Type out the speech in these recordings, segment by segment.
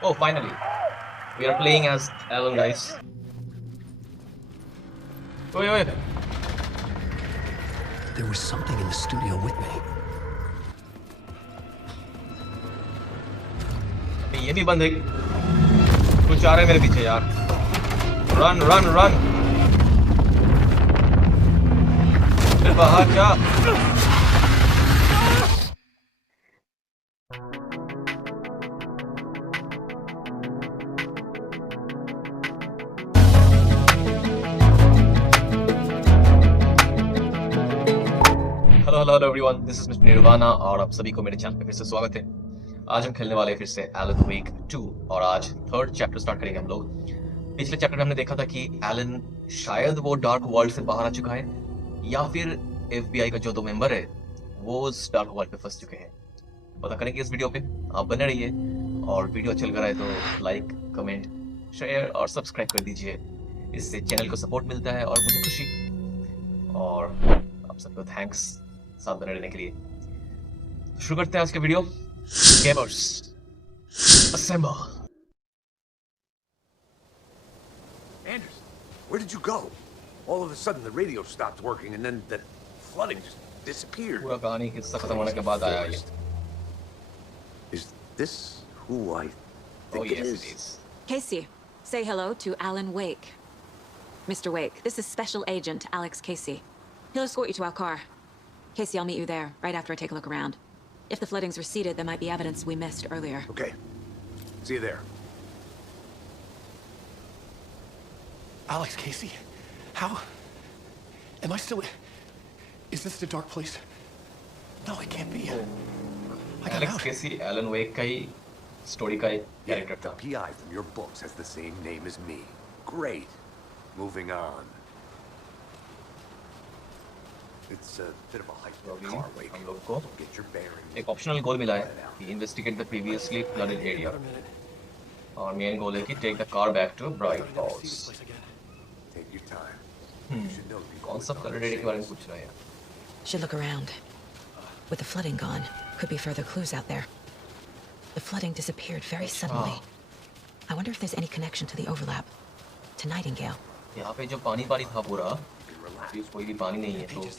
Oh, finally, we are playing as Alan, guys. Wait, wait. There was something in the studio with me. ये भी बंद है। कुछ आ रहा है मेरे पीछे यार। Run run run. बाहर जा। Hello hello hello everyone, this is mister Nirvana और आप सभी को मेरे चैनल पे फिर से स्वागत है। आज हम खेलने वाले हैं फिर से एलन वेक 2 और आज थर्ड चैप्टर स्टार्ट करेंगे हम लोग। पिछले चैप्टर में हमने देखा था कि एलन शायद वो डार्क वर्ल्ड से बाहर आ चुका है या फिर एफबीआई का जो दो मेंबर है वो उस डार्क वर्ल्ड पे फंस चुके हैं। पता करेंगे इस वीडियो पे, आप बने रहिए और वीडियो अच्छा लग रहा है तो लाइक कमेंट शेयर और सब्सक्राइब कर दीजिए। इससे चैनल को सपोर्ट मिलता है और मुझे खुशी, और आप सबको थैंक्स साथ बने रहने के लिए। तो शुरू करते हैं आज का video. Gamers assemble. Anders, where did you go? All of a sudden the radio stopped working and then the flooding just disappeared. पूरा कहानी किस्सा खत्म होने के बाद आया ये। Is this who I Oh think yes it it is? is. Casey, say hello to Alan Wake. Mr. Wake, this is Special Agent Alex Casey. He'll escort you to our car. Casey, I'll meet you there, right after I take a look around. If the flooding's receded, there might be evidence we missed earlier. Okay. See you there. Alex Casey? How? Am I still... Is this the dark place? No, it can't be. I got Alex out. Casey Alan Wake का ही story का एक Yeah, character the था। PI from your books has the same name as me. Great. Moving on. It's a bit of a hike तो for अभी a car wake. हम लोग को Get your bearings. एक ऑप्शनल गोल मिला है कि investigate the previously flooded area, Another minute. और मेन गोल है कि take the car back to bright I've never seen falls. this place again. Take your time. You should know people कौन with सा common flooded area के बारे में sense. पूछ रहे हैं? Should look around. With the flooding gone, could be further clues out there. The flooding disappeared very suddenly. I wonder if there's any connection to the overlap. To Nightingale. यहाँ पे जो पानी पानी था पूरा, Relax. अभी कोई भी पानी नहीं है तो Pages.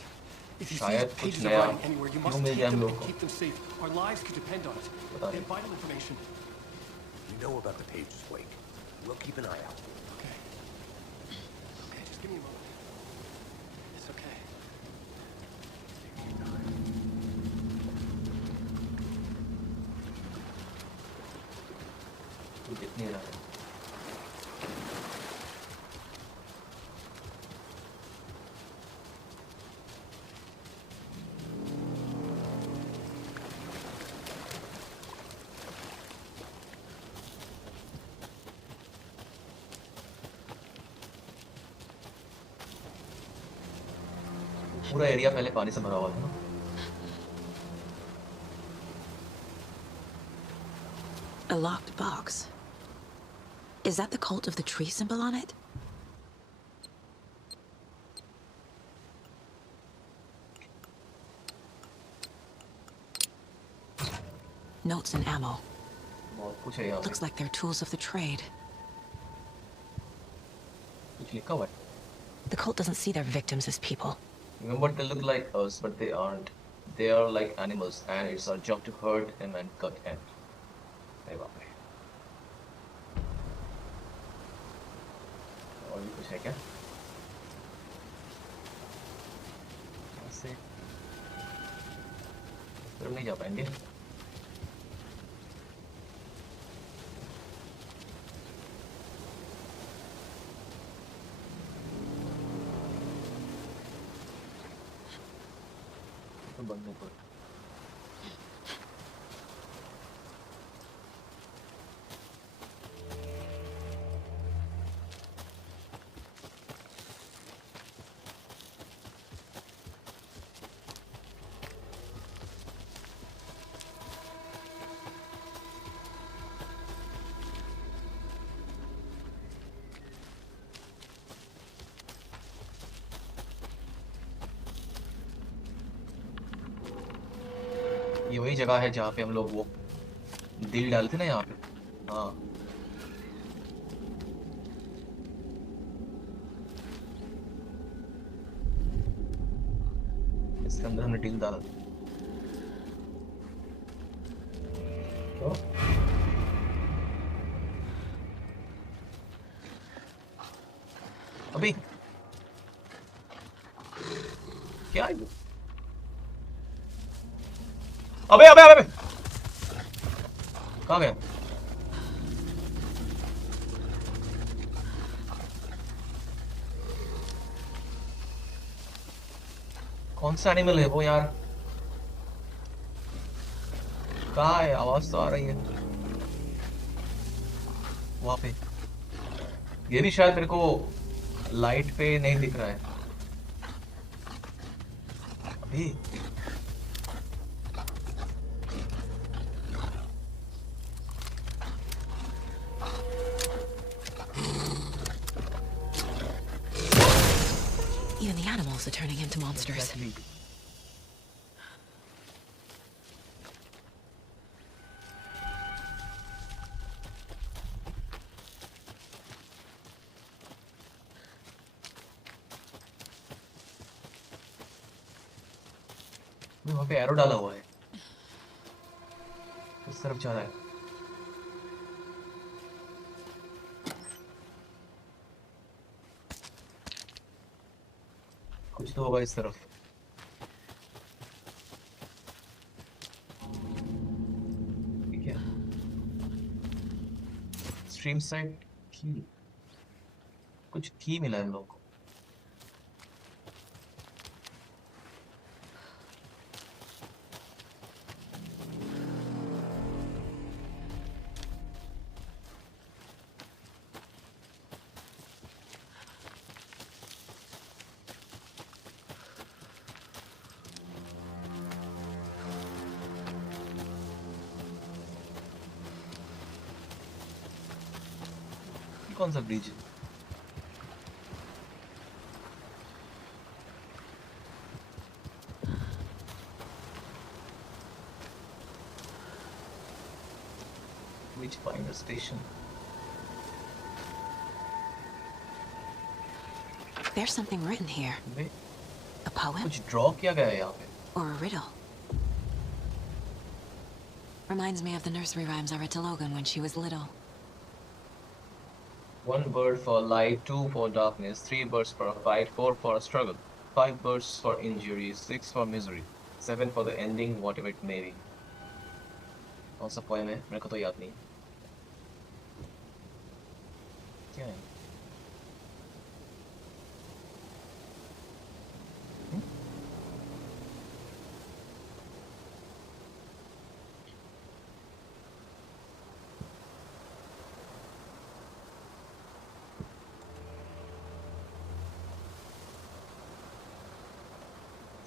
If you see शायद these कुछ pages of नया writing anywhere, you क्यों must मिल take जाए हम them लोग and को। keep them safe. Our lives could depend on it. बता They दें। have vital information. You know about the pages, Wake. We'll keep an eye out. Okay. Okay, just give me a moment. It's okay. Take your time. तो कितनी रहा है? पूरा area पहले पानी से भरा हुआ था ना। A locked box. Is that the cult of the tree symbol on it? Notes and ammo. बहुत कुछ है यहाँ पे। Looks like they're tools of the trade. कुछ लिखा हुआ है। The cult doesn't see their victims as people. Remember, they look like us, but they aren't. They are like animals, and it's our job to hurt them and cut them. अरे बाप रे। और भी कुछ है क्या? ऐसे फिर नहीं जा पाएंगे। तो बंद नहीं पड़। ये वही जगह है जहाँ पे हम लोग वो दिल डालते ना यहाँ पे। हाँ इसके अंदर हमने डील डाला तो अभी क्या है ये? अबे अबे अबे अबे! कहाँ गया? कौन सा एनिमल है वो यार? कहाँ है? आवाज तो आ रही है वहां पे। ये भी शायद मेरे को लाइट पे नहीं दिख रहा है अभी। Even the animals are turning into monsters. Exactly. वहां पे एरो डाला हुआ है, किस तरफ जा रहा है? कुछ तो होगा इस तरफ। ठीक है, स्ट्रीम साइड की कुछ की मिला है हम लोग को। कौन सा ब्रिज है? Which finder station? There's something written here. Way A poem कुछ ड्रॉ किया गया है यहाँ पे। or a riddle. Reminds me of the nursery rhymes I read to Logan when she was little. 1 bird for light, 2 for darkness, 3 birds for a fight, 4 for a struggle, 5 birds for injury, 6 for misery, 7 for the ending, whatever it may be. कौन सा poem है? मेरे को तो याद नहीं। क्या है?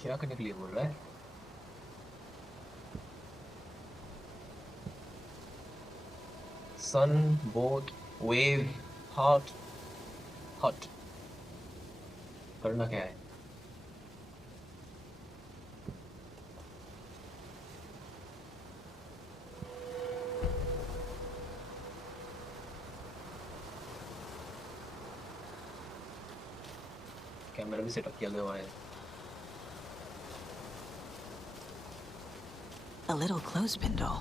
क्या करने के लिए बोल रहा है? सन, बोट, वेव, हार्ट, हट। करना क्या है? कैमरा भी सेटअप किया गया हुआ है। A little clothespin doll.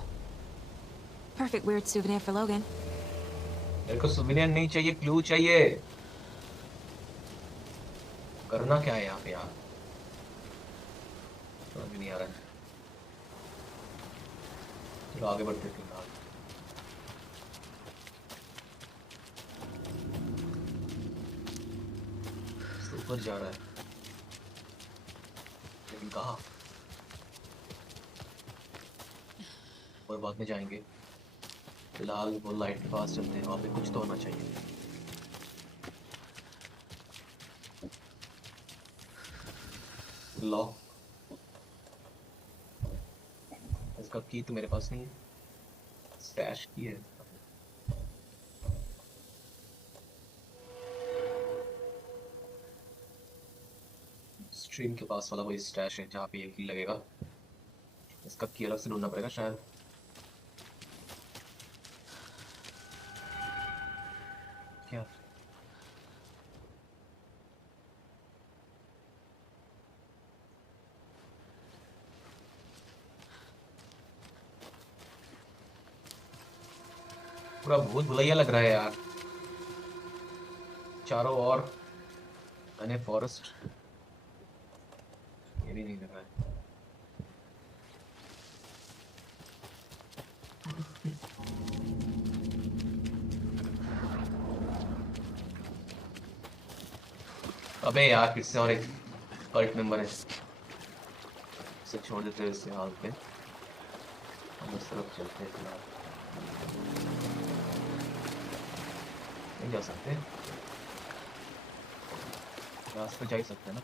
Perfect weird souvenir for Logan. मेरे को सुविनियर नहीं चाहिए, क्लू चाहिए। करना क्या है यहाँ पे यार? समझ में नहीं आ रहा है। चलो आगे बढ़ते हैं फिलहाल। इससे ऊपर जा रहा है, लेकिन कहाँ? और बाद में जाएंगे। फिलहाल वो लाइट के पास चलते हैं, वहाँ पे कुछ तो होना चाहिए। लॉक, इसका की तो मेरे पास नहीं है, स्टैश की है। स्ट्रीम के पास वाला वही स्टैश है जहाँ पे ये की लगेगा। इसका की अलग से ढूंढना पड़ेगा शायद। क्या? पूरा भूत भुलैया लग रहा है यार, चारों ओर घने फॉरेस्ट। ये भी नहीं लग रहा है। अबे यार फिर से और एक कल्ट मेंबर है, इसे छोड़ देते हैं इस हाल पे, हम इस तरफ चलते हैं फिलहाल। नहीं जा सकते, रास्ते जा ही सकते हैं ना।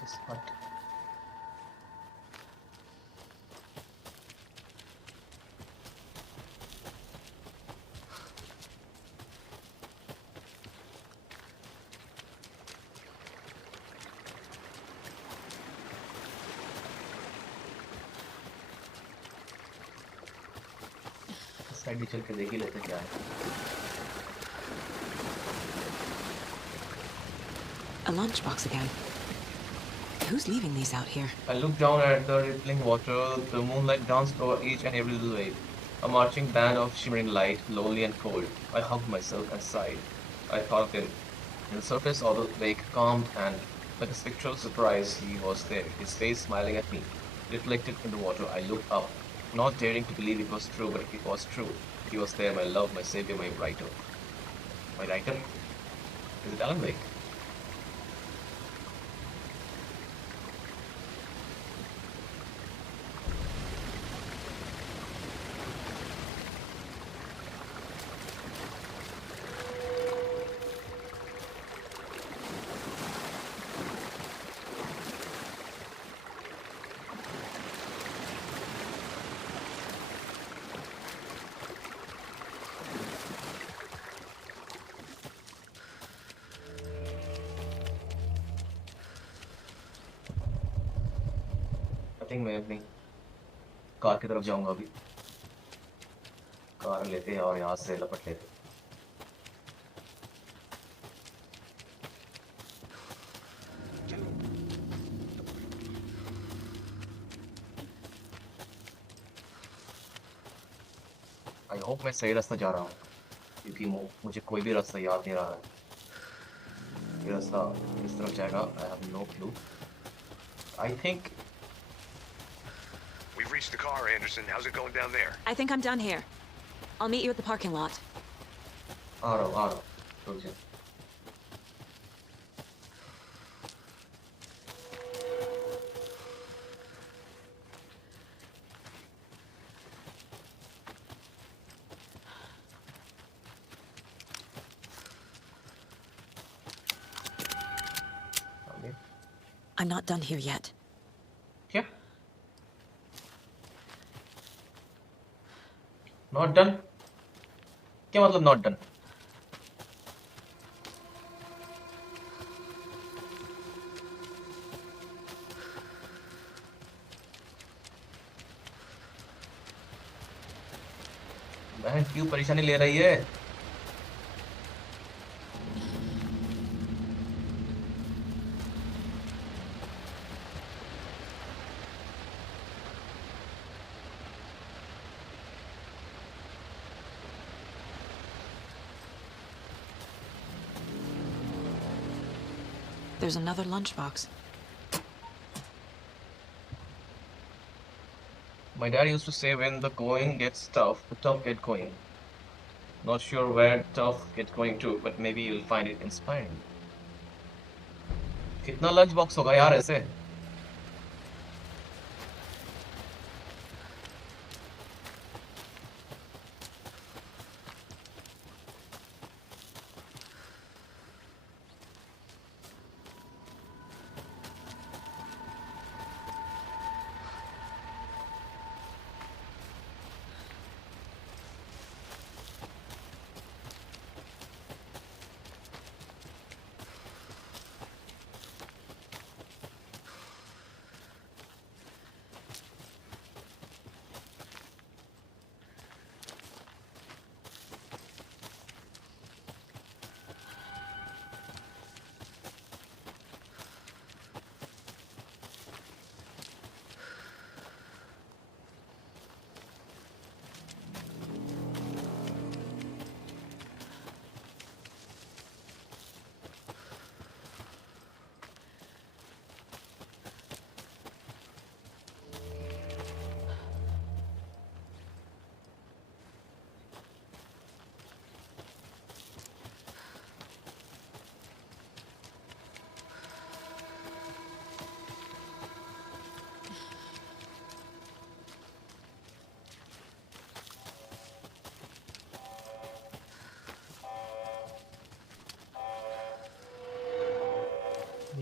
Just hut. साइड भी चल के देख ही लेते क्या है। A lunchbox again. Who's leaving these out here? I looked down at the rippling water. The moonlight danced over each and every little wave. A marching band of shimmering light, lonely and cold. I hugged myself and sighed. I thought of him. In the surface of the lake calmed and, like a spectral surprise, he was there, his face smiling at me. Reflected in the water, I looked up, not daring to believe it was true, but it was true. He was there, my love, my savior, my writer. My writer? Is it Alan Wake? I think मैं अपनी car की तरफ जाऊंगा अभी। Car लेते हैं और यहाँ से लपट लेते हैं। आई होप मैं सही रास्ता जा रहा हूँ, क्योंकि मुझे कोई भी रास्ता याद नहीं रहा है। ये रास्ता किस तरफ जाएगा, I have no clue. I think We've reached the car, Anderson. How's it going down there? I think I'm done here. I'll meet you at the parking lot. आ रहा हूँ रुक जा। I'm not done here yet. क्या? Not done? क्या मतलब not done? बहन क्यों परेशानी ले रही है? There's another lunchbox. My dad used to say when the going gets tough, the tough get going. Not sure where tough get going to, but maybe you'll find it inspiring. कितना lunch box होगा यार ऐसे?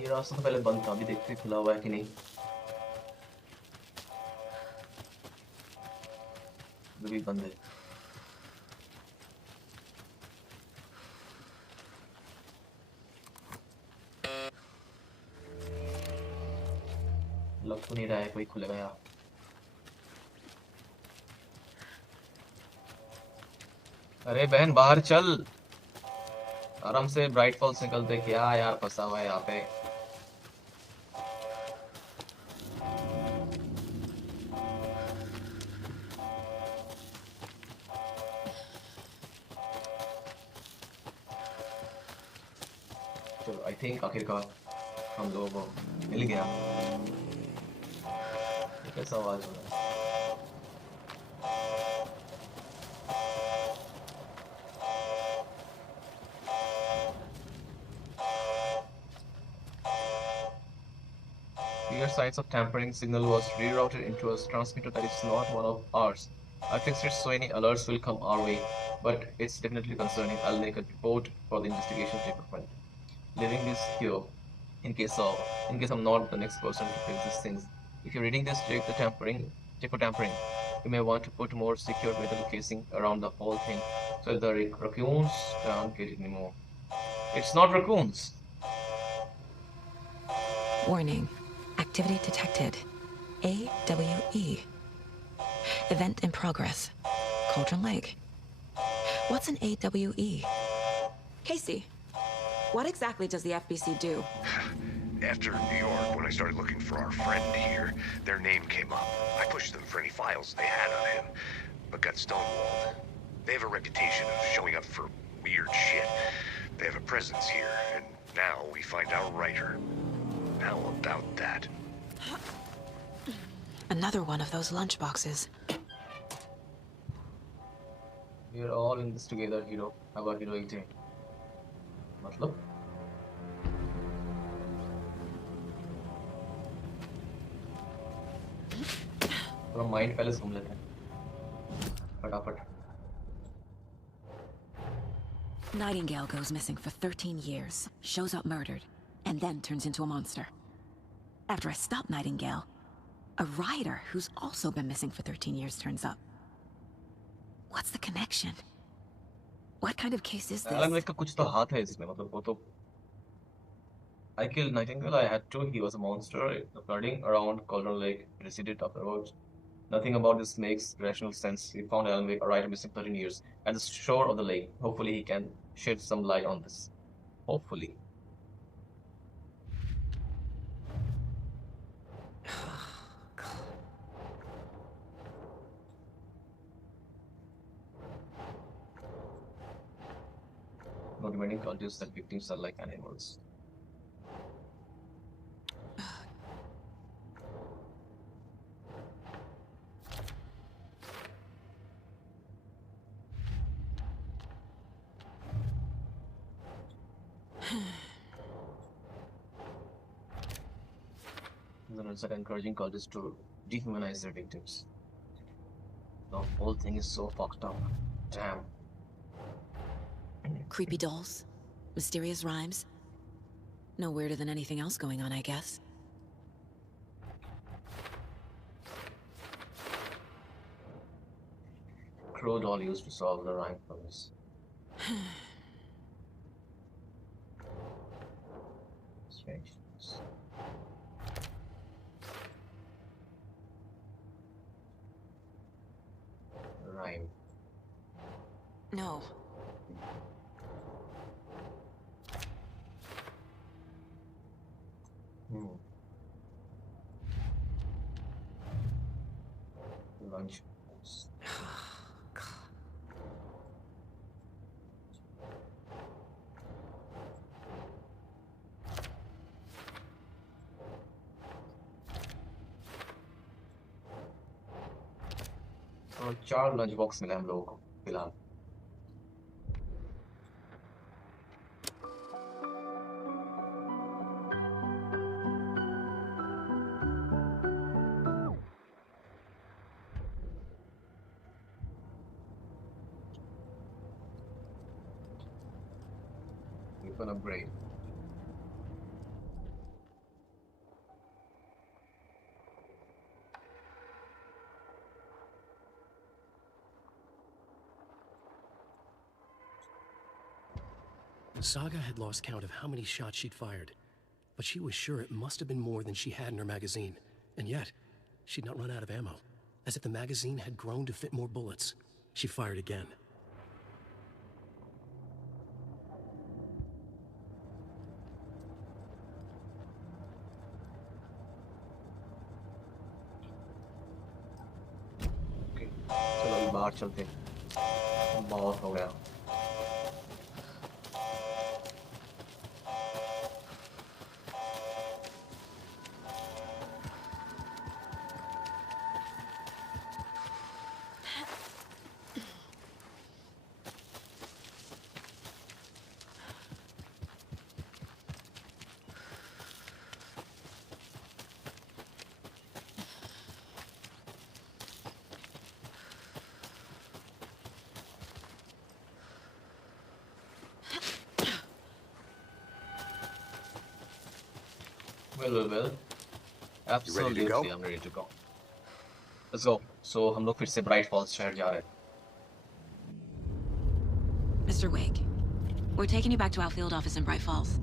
ये रास्ता तो पहले बंद था, अभी देखते हैं खुला हुआ है कि नहीं। अभी बंद है। लग तो नहीं रहा है कोई खुलेगा यहाँ। अरे बहन बाहर चल, आराम से ब्राइट फॉल्स निकलते क्या यार, फंसा हुआ है यहाँ पे। चलो आई थिंक आखिरकार हम लोगों को मिल गया। कैसा आवाज हो रहा है? Clear signs of tampering. Signal was rerouted into a transmitter that is not one of ours. I fixed it so any alerts will come our way, but it's definitely concerning. I'll make a report for the investigation department. Leaving this here in case I'm not the next person to fix these things. If you're reading this, check for tampering. You may want to put more secure metal casing around the whole thing so the raccoons can't get it anymore. It's not raccoons. Warning. Activity detected. AWE. Event in progress. Cauldron Lake. What's an AWE? Casey, what exactly does the FBC do? After New York, when I started looking for our friend here, their name came up. I pushed them for any files they had on him, but got stonewalled. They have a reputation of showing up for weird shit. They have a presence here, and now we find our writer. How about that? Another one of those lunchboxes. We're all in this together, hero. Have a heroic day. मतलब थोड़ा mind पहले सुन लेते हैं फटाफट। Nightingale goes missing for 13 years, shows up murdered, and then turns into a monster. After I stop Nightingale, a writer who's also been missing for 13 years turns up. What's the connection? What kind of case is Alan this? Wake का कुछ तो हाथ है इसमें, मतलब वो तो I killed Nightingale, I had to, he was a monster, flooding around Cauldron Lake, receded afterwards. Nothing about this makes rational sense. We found Alan Wake, a writer missing 13 years, at the shore of the lake. Hopefully he can shed some light on this. Hopefully. Documenting cultures that victims are like animals. It's like encouraging cultists to dehumanize their victims. The whole thing is so fucked up. Damn. Creepy dolls? Mysterious rhymes? No weirder than anything else going on, I guess. Crow doll used to solve the rhyme puzzles. Strange. Rhyme. No. Lunch. तो 4 lunch box मिले हम लोगों को फिलहाल। Weapon upgrade. Saga had lost count of how many shots she'd fired, but she was sure it must have been more than she had in her magazine. And yet, she'd not run out of ammo. As if the magazine had grown to fit more bullets. She fired again. Okay, चलो अभी बाहर चलते हैं, बहुत हो गया। Well. Absolutely, go? I'm ready to go. Let's go. So हम लोग फिर से ब्राइट फॉल्स शहर जा रहे हैं. Mr. Wake, we're taking you back to our field office in Bright Falls.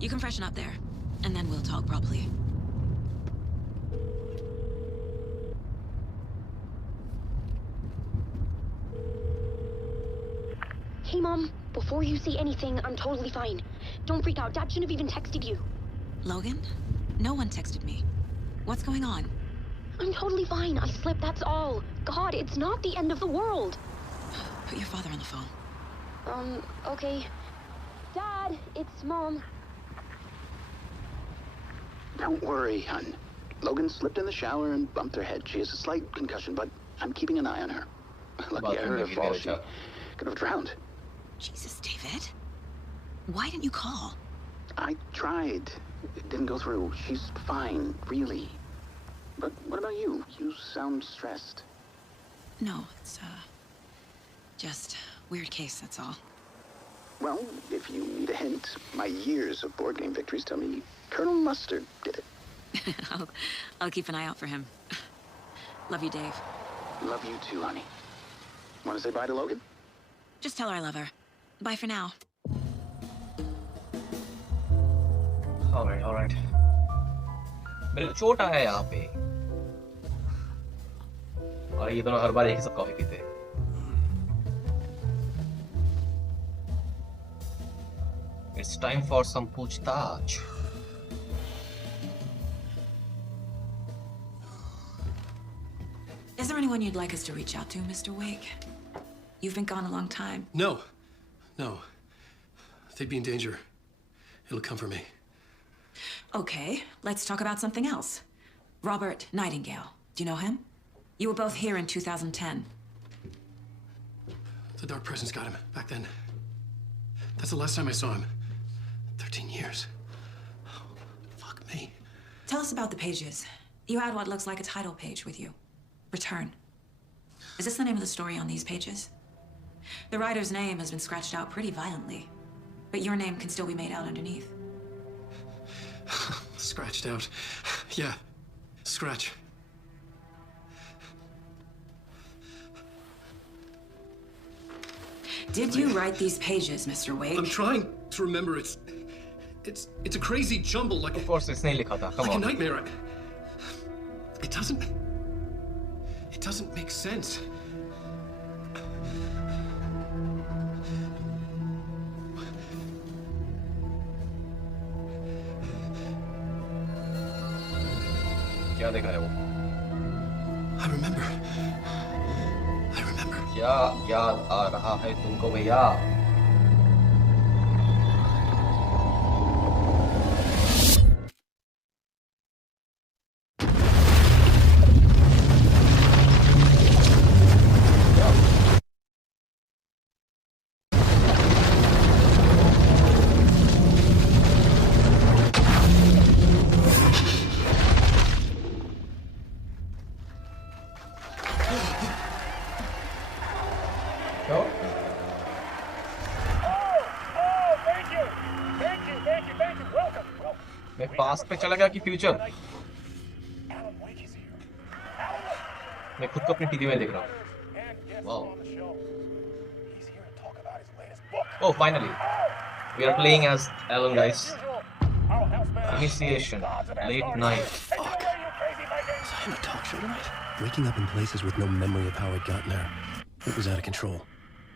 You can freshen up there, and then we'll talk properly. Hey, Mom. Before you say anything, I'm totally fine. Don't freak out. Dad shouldn't have even texted you. Logan? No one texted me. What's going on? I'm totally fine. I slipped, that's all. God, it's not the end of the world. Put your father on the phone. Okay. Dad, it's Mom. Don't worry, hon. Logan slipped in the shower and bumped her head. She has a slight concussion, but I'm keeping an eye on her. Lucky I heard her fall. She could have drowned. Jesus, David. Why didn't you call? I tried. It didn't go through. She's fine, really. But what about you? You sound stressed. No, it's, just weird case, that's all. Well, if you need a hint, my years of board game victories tell me Colonel Mustard did it. I'll keep an eye out for him. Love you, Dave. Love you too, honey. Want to say bye to Logan? Just tell her I love her. Bye for now. All right. मेरे को चोट आया यहाँ पे, और ये दोनों हर बार एक ही सब कॉफी पीते हैं. It's time for some पूछताछ. Is there anyone you'd like us to reach out to, Mr. Wake? You've been gone a long time. No. They'd be in danger. It'll come for me. Okay, let's talk about something else. Robert Nightingale. Do you know him? You were both here in 2010. The Dark Presence got him back then. That's the last time I saw him. 13 years. Oh, fuck me. Tell us about the pages. You had what looks like a title page with you. Return. Is this the name of the story on these pages? The writer's name has been scratched out pretty violently, but your name can still be made out underneath. Scratched out. Yeah, scratch. Did you write these pages, Mr. Wake? I'm trying to remember. It's a crazy jumble, like Of course, इसने लिखा था. Come like a on. nightmare. It doesn't make sense. क्या देख रहा है वो? I remember. क्या याद आ रहा है तुमको भैया? क्यों? मैं पास्ट पे चला गया कि फ्यूचर? मैं खुद को अपनी टीवी में देख रहा हूँ. Wow. Oh, finally. We are playing as Alan, guys. Initiation. Late night. Fuck. Was I in a talk show tonight? Waking up in places with no memory of how I'd gotten there. It was out of control.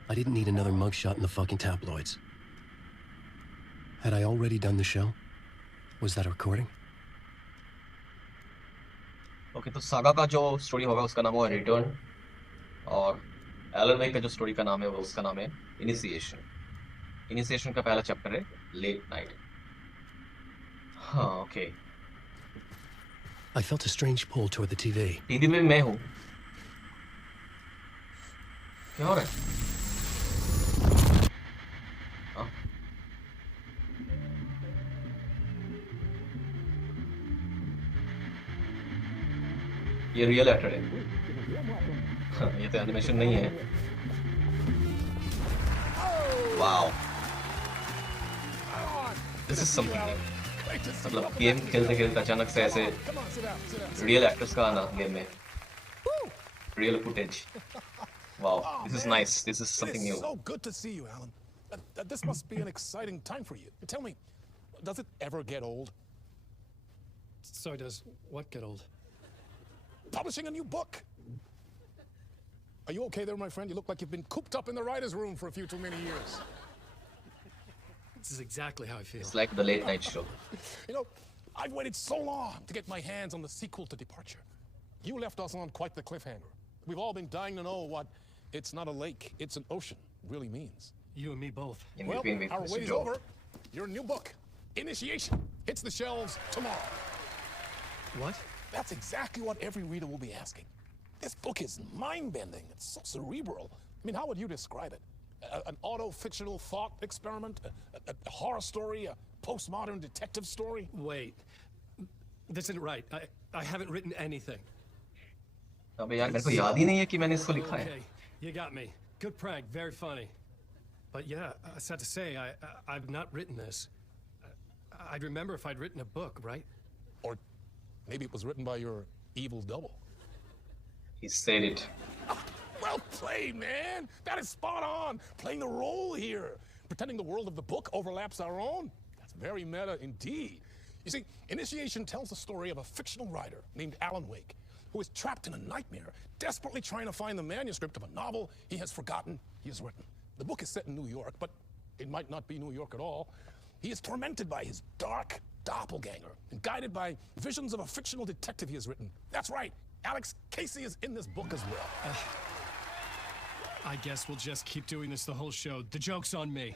I didn't need another mugshot in the fucking tabloids. Had I already done the show? Was that a recording? Okay तो saga का जो story होगा उसका नाम होगा return और Elon Wake का जो स्टोरी का नाम है वो उसका नाम है इनिशिएशन। इनिशिएशन का पहला चैप्टर है लेट नाइट। हाँ okay. I felt a strange pull toward the TV. TV में मैं हूँ। क्या हो रहा है? हाँ? ये रियल एक्टर है। हाँ, ये तो एनिमेशन नहीं है। Wow, this is something new. मतलब गेम खेलते खेलते अचानक से ऐसे रियल एक्टर्स का आना गेम में, real footage. Wow, this is nice. This is something new. So good to see you, Alan. This must be an exciting time for you. Tell me, does it ever get old? So does what get old? Publishing a new book. Are you okay there, my friend? You look like you've been cooped up in the writer's room for a few too many years. This is exactly how I feel. It's like the late night show. You know, I've waited so long to get my hands on the sequel to Departure. You left us on quite the cliffhanger. We've all been dying to know what "it's not a lake, it's an ocean" really means. You and me both. In Well, between with our Mr. wait is Joe. over. Your new book, Initiation, hits the shelves tomorrow. What? That's exactly what every reader will be asking. This book is mind-bending. It's so cerebral. I mean, how would you describe it? An auto-fictional thought experiment? A horror story? A postmodern detective story? Wait. This isn't right. I haven't written anything. अबे यार मेरे को याद ही नहीं है कि मैंने इसको लिखा है। Okay, you got me. Good prank, very funny. But yeah, I sad to say, I've not written this. I'd remember if I'd written a book, right? Or maybe it was written by your evil double. He said it. Well played, man! That is spot on! Playing the role here. Pretending the world of the book overlaps our own. That's very meta indeed. You see, Initiation tells the story of a fictional writer named Alan Wake, who is trapped in a nightmare, desperately trying to find the manuscript of a novel he has forgotten he has written. The book is set in New York, but it might not be New York at all. He is tormented by his dark doppelganger and guided by visions of a fictional detective he has written. That's right, Alex Casey is in this book as well. I guess we'll just keep doing this the whole show. The joke's on me.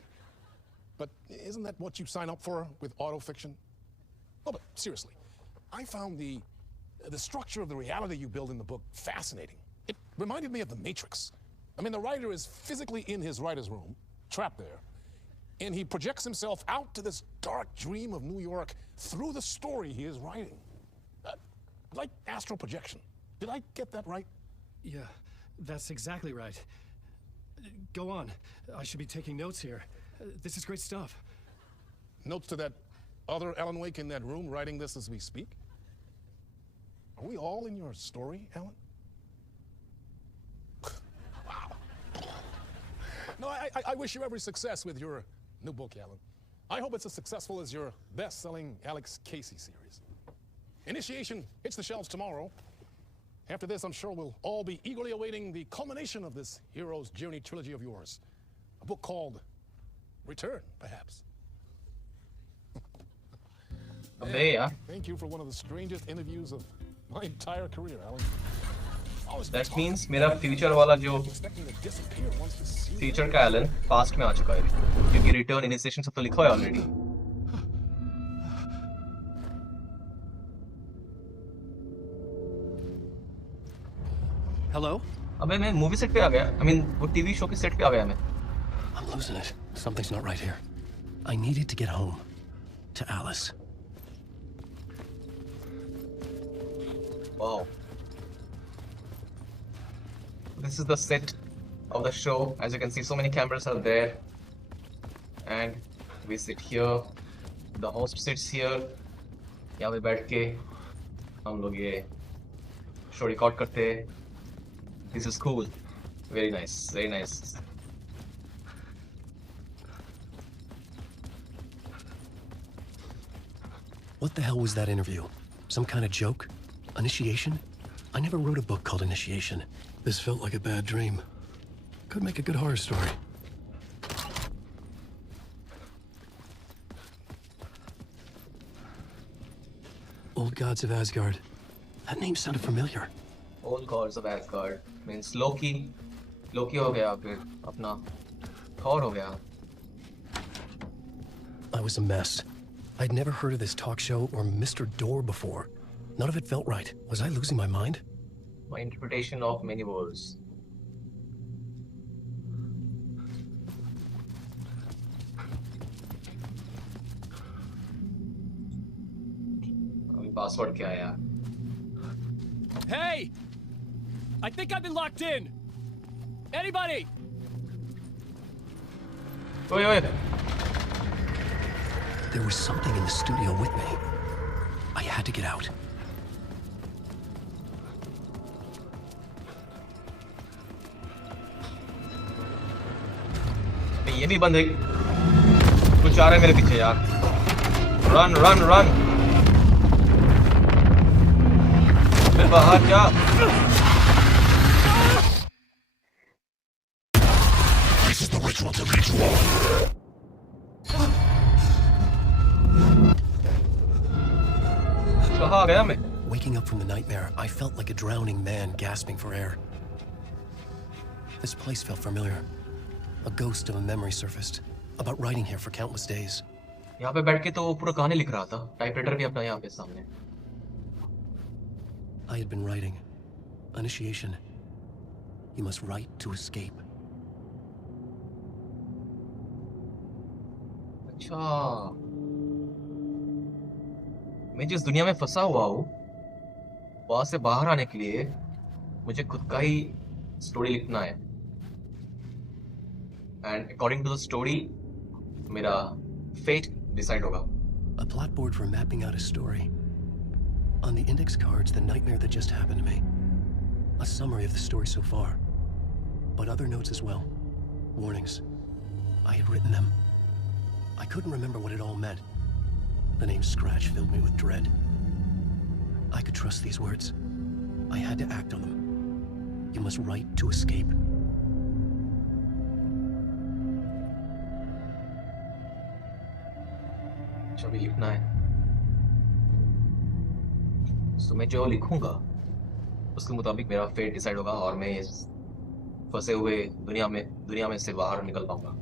But isn't that what you sign up for with autofiction? No, but seriously, I found the structure of the reality you build in the book fascinating. It reminded me of The Matrix. I mean, the writer is physically in his writer's room, trapped there, and he projects himself out to this dark dream of New York through the story he is writing. Like astral projection. Did I get that right? Yeah, that's exactly right. Go on. I should be taking notes here. This is great stuff. Notes to that other Alan Wake in that room writing this as we speak? Are we all in your story, Alan? Wow. No, I wish you every success with your new book, Alan. I hope it's as successful as your best-selling Alex Casey series. Initiation hits the shelves tomorrow. After this, I'm sure we'll all be eagerly awaiting the culmination of this hero's journey trilogy of yours. A book called Return, perhaps. अबे यार, Thank you for one of the strangest interviews of my entire career, Alan. that means मेरा future वाला जो Expecting to disappear once the series. Future का Elon past में आ चुका है, क्योंकि रिटर्न इनिशिएशन सब तो लिखा है ऑलरेडी। Hello? अबे मैं मूवी सेट पे आ गया। I mean वो टीवी शो के सेट पे आ गया मैं। I'm losing it. Something's not right here. I needed to get home. To Alice. Wow. This is the set of the show. As you can see, so many cameras are there. And we sit here. The host sits here. यहाँ पे बैठ के हम लोग ये show record करते हैं। This is cool. Very nice. Very nice. What the hell was that interview? Some kind of joke? Initiation? I never wrote a book called Initiation. This felt like a bad dream. Could make a good horror story. Old Gods of Asgard. That name sounded familiar. Old Gods of Asgard means Loki. Loki हो गया फिर अपना Thor हो गया. I was a mess. I'd never heard of this talk show or Mr. Door before. None of it felt right. Was I losing my mind? My interpretation of many words. अभी password क्या है यार? Hey! I think I've been locked in. Anybody? ओए ओए. There was something in the studio with me. I had to get out. ये भी बंद है. कुछ आ रहा है मेरे पीछे यार. Run, run, run. फिर बाहर जा. This is the ritual to ritual. कहाँ आ गया मैं? Waking up from the nightmare, I felt like a drowning man gasping for air. This place felt familiar. A ghost of a memory surfaced, about writing here for countless days. यहाँ पे बैठ के तो पूरा कहानी लिख रहा था. टाइपराइटर भी अपना यहाँ पे सामने. I had been writing. Initiation. You must write to escape. अच्छा. मैं जिस दुनिया में फंसा हुआ हूँ, वहां से बाहर आने के लिए मुझे खुद का ही स्टोरी लिखना है. And according to the story, मेरा fate decide होगा. A plotboard for mapping out a story. On the index cards, the nightmare that just happened to me. A summary of the story so far. But other notes as well. Warnings. I had written them. I couldn't remember what it all meant. The name Scratch filled me with dread. I could trust these words. I had to act on them. You must write to escape. जो भी लिखना है, तो मैं जो लिखूंगा उसके मुताबिक मेरा फेट डिसाइड होगा और मैं इस फंसे हुए दुनिया में से बाहर निकल पाऊंगा.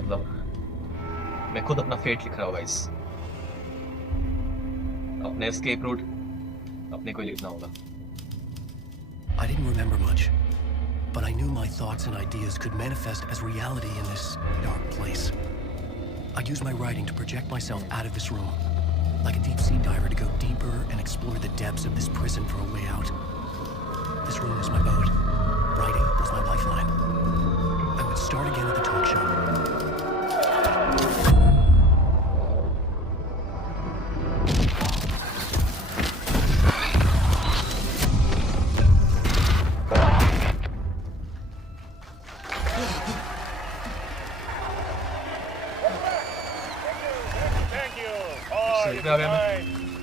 मतलब मैं खुद अपना फेट लिख रहा हूँ गाइस. अपने एस्केप रूट अपने को ही लिखना होगा. I didn't remember much, but I knew my thoughts and ideas could manifest as reality in this dark place. I'd use my writing to project myself out of this room, like a deep-sea diver to go deeper and explore the depths of this prison for a way out. This room was my boat. Writing was my lifeline. I would start again at the talk show.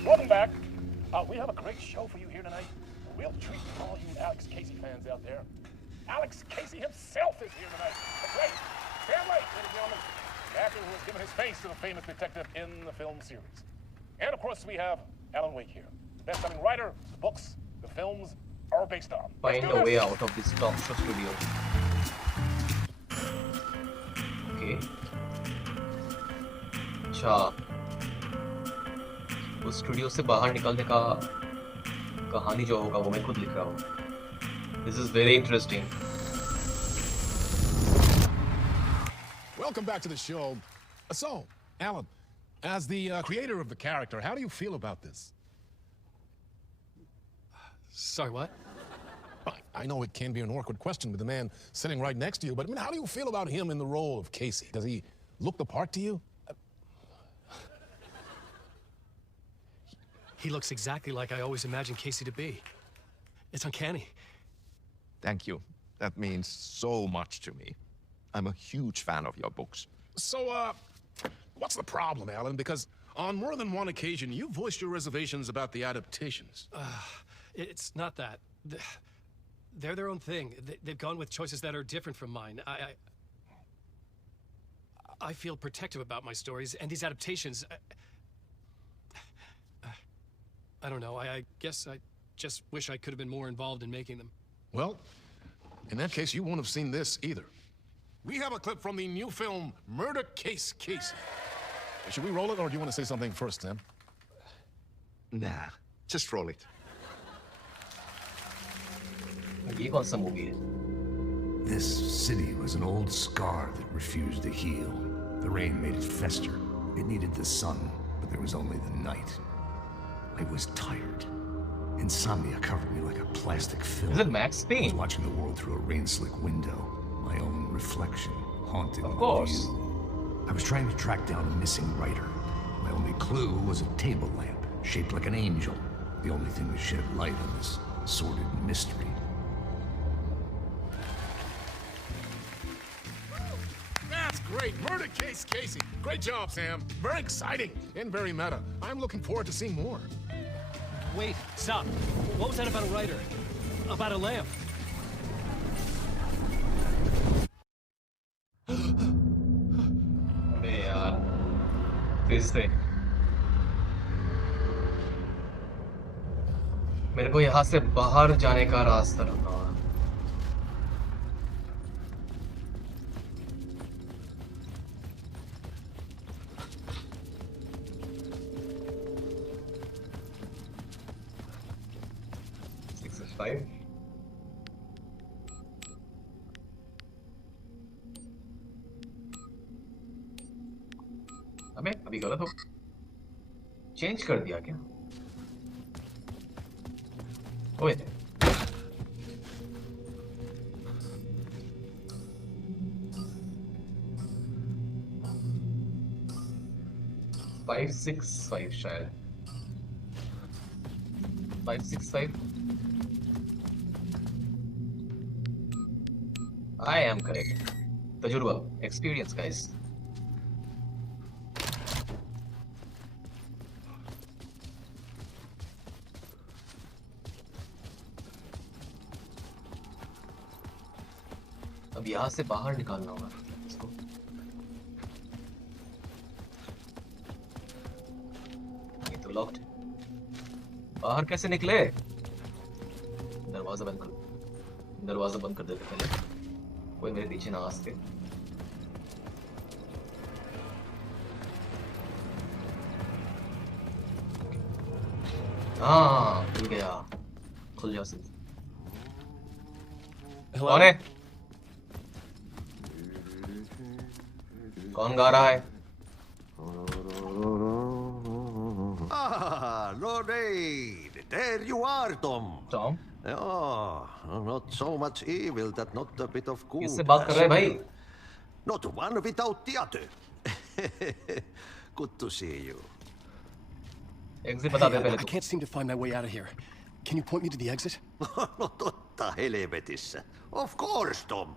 Welcome back. We have a great show for you here tonight. A real treat for all you Alex Casey fans out there. Alex Casey himself is here tonight. The great Sam Lake, ladies and gentlemen, the actor who has given his face to the famous detective in the film series. And of course, we have Alan Wake here, the best-selling writer. The books, the films are based on. Find a way out of this talk show studio. Okay. अच्छा. उस studio से बाहर निकलने का कहानी जो होगा वो मैं खुद लिख रहा हूँ. This is very interesting. Welcome back to the show. So, Alan, as the creator of the character, how do you feel about this? Sorry, what? I know it can be an awkward question with the man sitting right next to you, but I mean, how do you feel about him in the role of Casey? Does he look the part to you? He looks exactly like I always imagined Casey to be. It's uncanny. Thank you. That means so much to me. I'm a huge fan of your books. So, what's the problem, Alan? Because On more than one occasion, you voiced your reservations about the adaptations. It's not that. They're their own thing. They've gone with choices that are different from mine. I feel protective about my stories, and these adaptations... I don't know. I guess I just wish I could have been more involved in making them. Well, in that case, you won't have seen this either. We have a clip from the new film, Murder Case Casey. Should we roll it, or do you want to say something first, Sam? Nah, just roll it. ये कौन सा movie है? This city was an old scar that refused to heal. The rain made it fester. It needed the sun, but there was only the night. I was tired. Insomnia covered me like a plastic film. Is it Max I Payne? was watching the world through a rain-slick window. My own reflection haunting Of my course. view. I was trying to track down a missing writer. My only clue was a table lamp, shaped like an angel. The only thing that shed light on this sordid mystery. That's great. Murder Case Casey. Great job, Sam. Very exciting and very meta. I'm looking forward to seeing more. Wait, stop. What was that about a writer? About a lamp? अबे यार फिर से मेरे को यहाँ से बाहर जाने का रास्ता ढूंढना होगा। Five. अबे अभी गलत हो चेंज कर दिया क्या ओए 565 शायद 565 I am correct. तजुर्बा experience guys. अब यहाँ से बाहर निकालना होगा इसको। ये तो लॉक्ड है। बाहर कैसे निकले? दरवाजा बंद कर देते पहले। कोई मेरे पीछे ना आ सके। हाँ, खुल गया। खुल जा सिर्फ। कौन है? कौन गा रहा है? Ah, Lorraine! There you are, Tom. Tom? Oh, not so much evil that not a bit of good. किससे बात कर रहे हैं भाई? Not one without the other. Good to see you. Exit बता दे पहले I can't seem to find my way out of here. Can you point me to the exit? No totta helvetissä. Of course, Tom.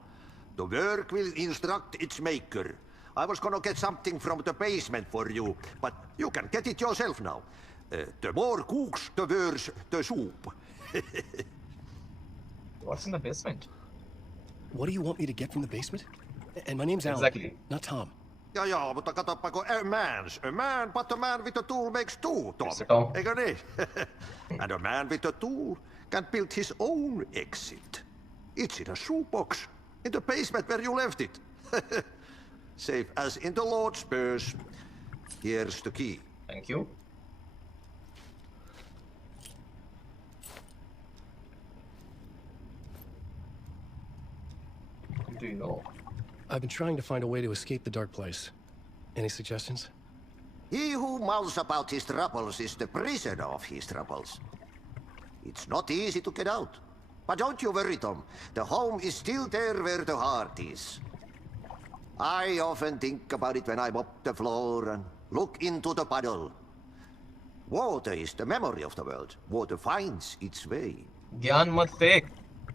The work will instruct its maker. I was gonna get something from the basement for you, but you can get it yourself now. The more cooks, the worse the soup. What's in the basement? What do you want me to get from the basement? And my name's Alan. Exactly. Not Tom. Ja, mutta katsoppa, a man, but a man with a tool makes two, Tom. Yes, Tom. Eikö niin? And a man with a tool can build his own exit. It's in a shoebox, in the basement where you left it. Safe as in the Lord's purse. Here's the key. Thank you. What do you know? I've been trying to find a way to escape the dark place. Any suggestions? He who mouths about his troubles is the prisoner of his troubles. It's not easy to get out. But don't you worry, Tom. The home is still there where the heart is. I often think about it when I mop the floor and look into the puddle. Water is the memory of the world. Water finds its way. ज्ञान मत फेंक,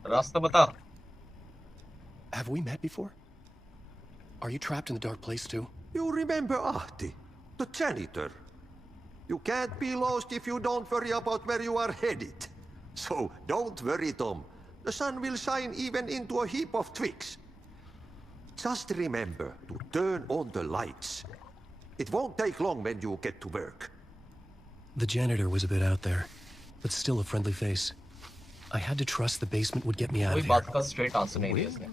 रास्ता बता. Have we met before? Are you trapped in the dark place too? You remember Ahti, the janitor? You can't be lost if you don't worry about where you are headed. So don't worry, Tom. The sun will shine even into a heap of twigs. Just remember to turn on the lights. It won't take long when you get to work. The janitor was a bit out there, but still a friendly face. I had to trust the basement would get me out of कोई here. बात का straight answer नहीं दिया इसने.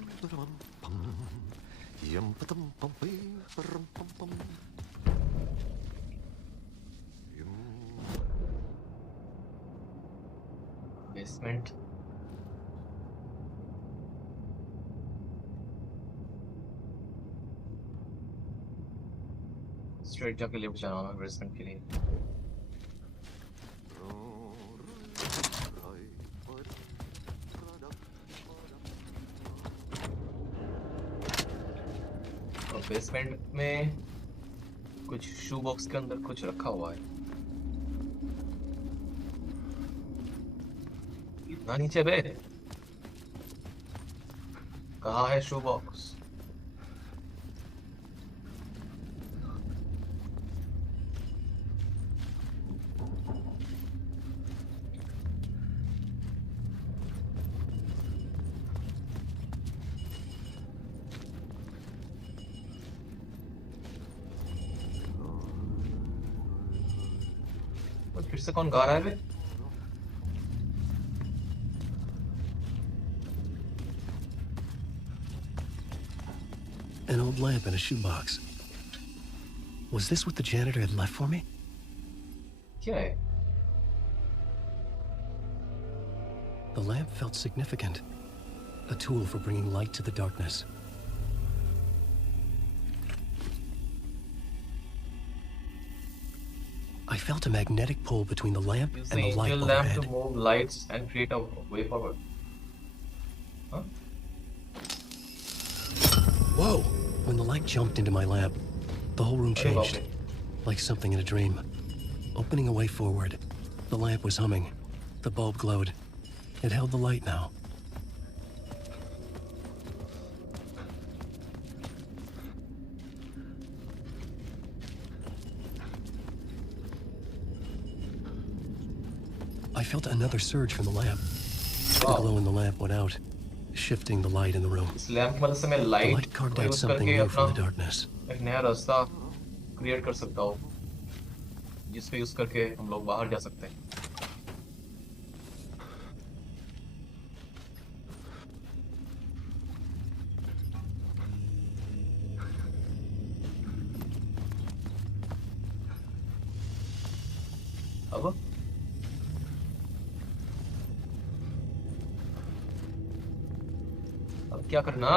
Basement. Straight जाके lift जाना होगा basement के लिए. और बेसमेंट में कुछ शू बॉक्स के अंदर कुछ रखा हुआ है. इतना नीचे बे. कहाँ है शू बॉक्स? फिर से कौन गा रहा है बे? An old lamp in a shoebox. Was this what the janitor had left for me? क्या है? The lamp felt significant. A tool for bringing light to the darkness. I felt a magnetic pull between the lamp Use and the the light angel lamp overhead. to move lights and create a way forward. Huh? Whoa! When the light jumped into my lamp, the whole room अरे बाप changed. रे. Like something in a dream. Opening a way forward. The lamp was humming. The bulb glowed. It held the light now. I felt another surge from the lamp. The Wow. glow in the lamp went out, shifting the light in the room. इस lamp की मदद से मैं The light light carved को out use something करके new अपना from the darkness. एक नया रास्ता क्रिएट कर सकता हूँ, जिसपे यूज करके हम लोग बाहर जा सकते हैं. अब क्या करना?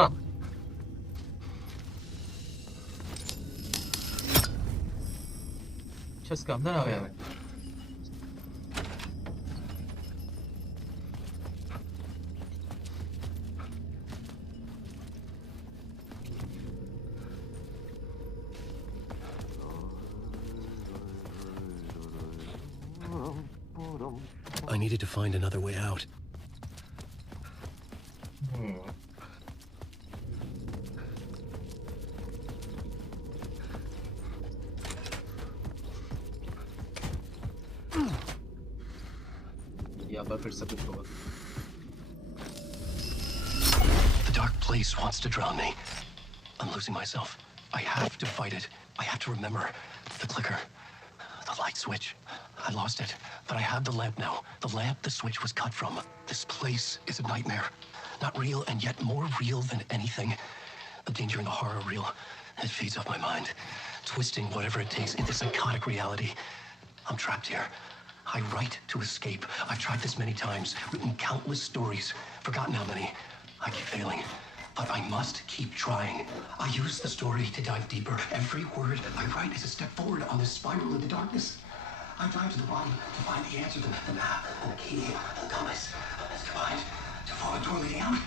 अच्छा इसके अंदर आ गया मैं. I needed to find another way out. यहाँ पर फिर से कुछ होगा. The dark place wants to drown me. I'm losing myself. I have to fight it. I have to remember. The clicker. The light switch. I lost it. But I have the lamp now. The lamp the switch was cut from. This place is a nightmare. Not real, and yet more real than anything. The danger and the horror real. It feeds off my mind. Twisting whatever it takes into psychotic reality. I'm trapped here. I write to escape. I've tried this many times. Written countless stories. Forgotten how many. I keep failing. But I must keep trying. I use the story to dive deeper. Every word I write is a step forward on this spiral into darkness. I dive to the bottom to find the answer, the map, and the key, and the compass. It's combined to form a door leading out.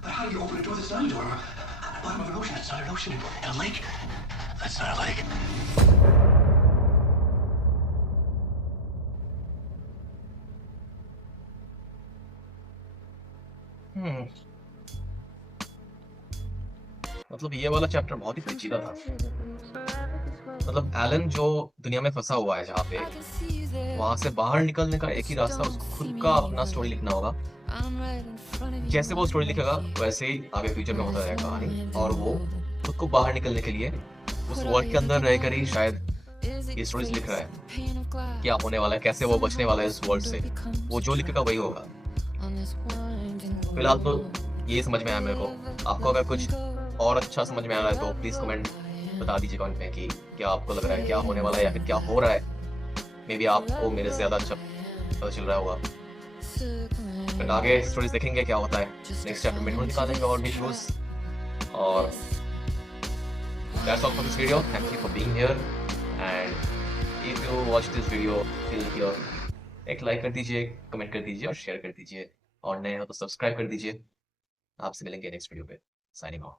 But how do you open a door that's not a door? At the bottom of an ocean, that's not an ocean. And a lake, that's not a lake. मतलब ये वाला chapter बहुत ही पेचीदा था. मतलब Elon जो दुनिया में फंसा हुआ है जहाँ पे, वहां से बाहर निकलने का एक ही रास्ता, उसको खुद का अपना स्टोरी लिखना होगा। जैसे वो स्टोरी लिखेगा वैसे ही आगे फ्यूचर में होता रहेगा कहानी, और वो खुद को बाहर निकलने के लिए उस वर्ल्ड के अंदर रहकर ही शायद ये स्टोरीज लिख रहा है। क्या होने वाला है, कैसे वो बचने वाला है इस वर्ल्ड से, वो जो लिखेगा वही होगा। फिलहाल तो ये समझ में आया मेरे को। आपको अगर कुछ और अच्छा समझ में आ रहा है तो प्लीज कमेंट बता दीजिए कमेंट में कि क्या आपको लग रहा है, क्या होने वाला है या फिर क्या हो रहा है। मे बी आपको मेरे से ज्यादा अच्छा पता चल रहा होगा। फिर आगे स्टोरीज देखेंगे क्या होता है, नेक्स्ट चैप्टर में ढूंढ निकालेंगे और भी क्लूज। और that's all for this video. Thank you for being here, and if you watch this video till here, एक लाइक कर दीजिए, कमेंट कर दीजिए और शेयर कर दीजिए, और नए हो तो सब्सक्राइब कर दीजिए। आपसे मिलेंगे नेक्स्ट वीडियो पे। Signing off.